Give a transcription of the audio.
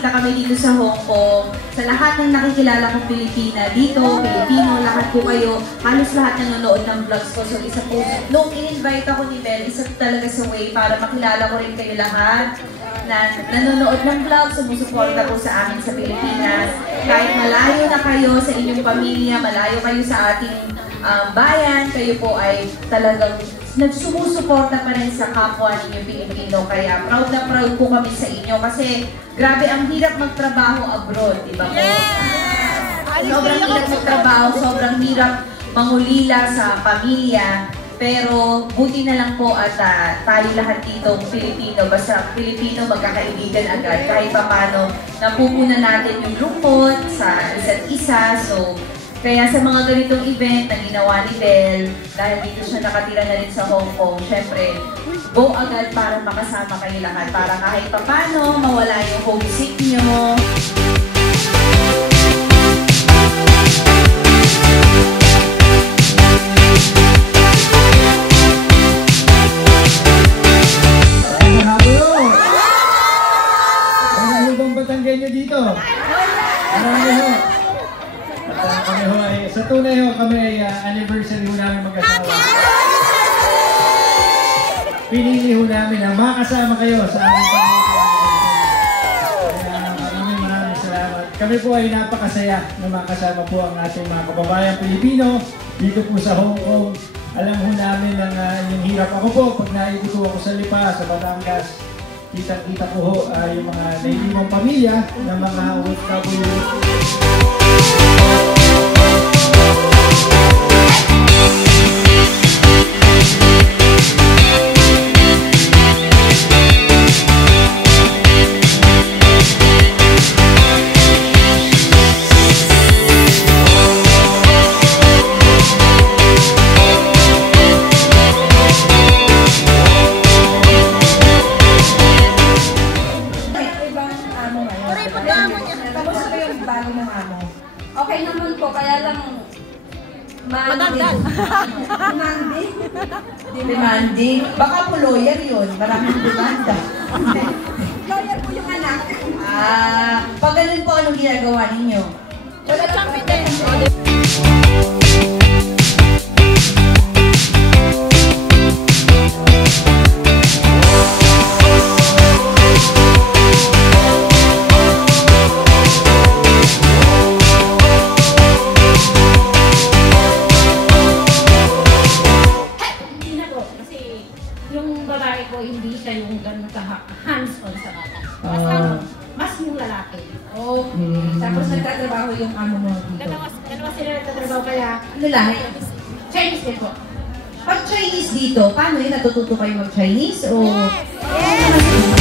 bumisita kami dito sa Hong Kong. Sa lahat ng nakikilala kong Pilipina dito, Pilipino, lahat po kayo, halos lahat nanonood ng vlogs ko. So isa po, nung in-invite ako ni Bel, isa talaga sa way para makilala ko rin kayo lahat na nanonood ng vlog, sumusuporta po sa amin sa Pilipinas. Kahit malayo na kayo sa inyong pamilya, malayo kayo sa ating bayan, kayo po ay talagang nagsumusuporta pa rin sa kapwa ninyo Pilipino. Kaya proud na proud po kami sa inyo kasi grabe ang hirap magtrabaho abroad, di ba po? Sobrang hirap magtrabaho, sobrang hirap mangulila sa pamilya. Pero buti na lang po at tayo lahat dito Pilipino, basta Pilipino magkakaibigan agad. Kahit pa paano napupunan natin yung lungkot sa isa't isa. So, kaya sa mga ganitong event na ginawa ni Bel, dahil dito siya nakatira na rin sa Hong Kong, syempre, go agad para makasama kayo lahat. Para kahit pa paano mawala yung homesick nyo. Dito. Marami ho. At kami ho ay, sa tunay ho kami ay anniversary ho namin mag-asawa. Pinili ho namin na makasama kayo sa aming pamilya. Kaya maraming salamat. Kami po ay napakasaya na makasama po ang ating mga kababayang Pilipino dito po sa Hong Kong. Alam ho namin ang yung hirap. Ako po, pag naikot ako sa Lipa, sa Batangas, kita-kita po ho yung mga nailimang pamilya ng mga OFW. Okay naman po, kaya lang demanding. Demanding? Baka po lawyer yun, maraming demanda. Lawyer po yung anak. Pag ganun po, anong ginagawa ninyo? Wala lang pwede. Hindi siya yung ganun hands-on sa bata. Mas yung lalaki. Okay. Tapos nagtatrabaho yung amo mo dito? Dalawa sila nagtatrabaho kaya... Ano lang? Chinese din po. Pag Chinese dito, paano yun? Natututo kayo mag-Chinese? O... Yes!